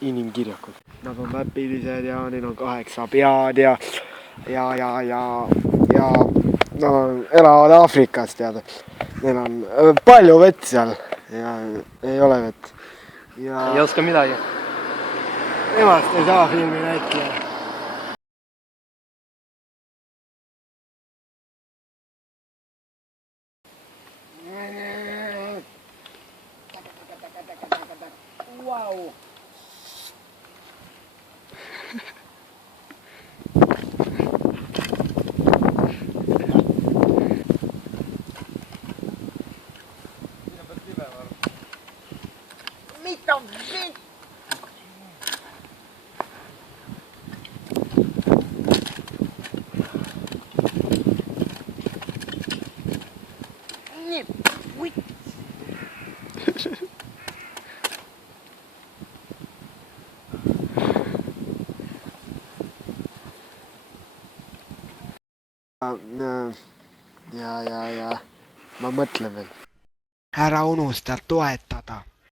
inimkirjakud. Nad on väpilised ja neil on 8 pead ja elavad Aafrikas, tead. Neil on palju vett seal ja ei ole vett. Ja ei oska midagi. Emast ei saa filmi näitleja. Wow. Mitä vittu? Niin, vittu. Ja ma mõtlen veel. Ära unusta toetada.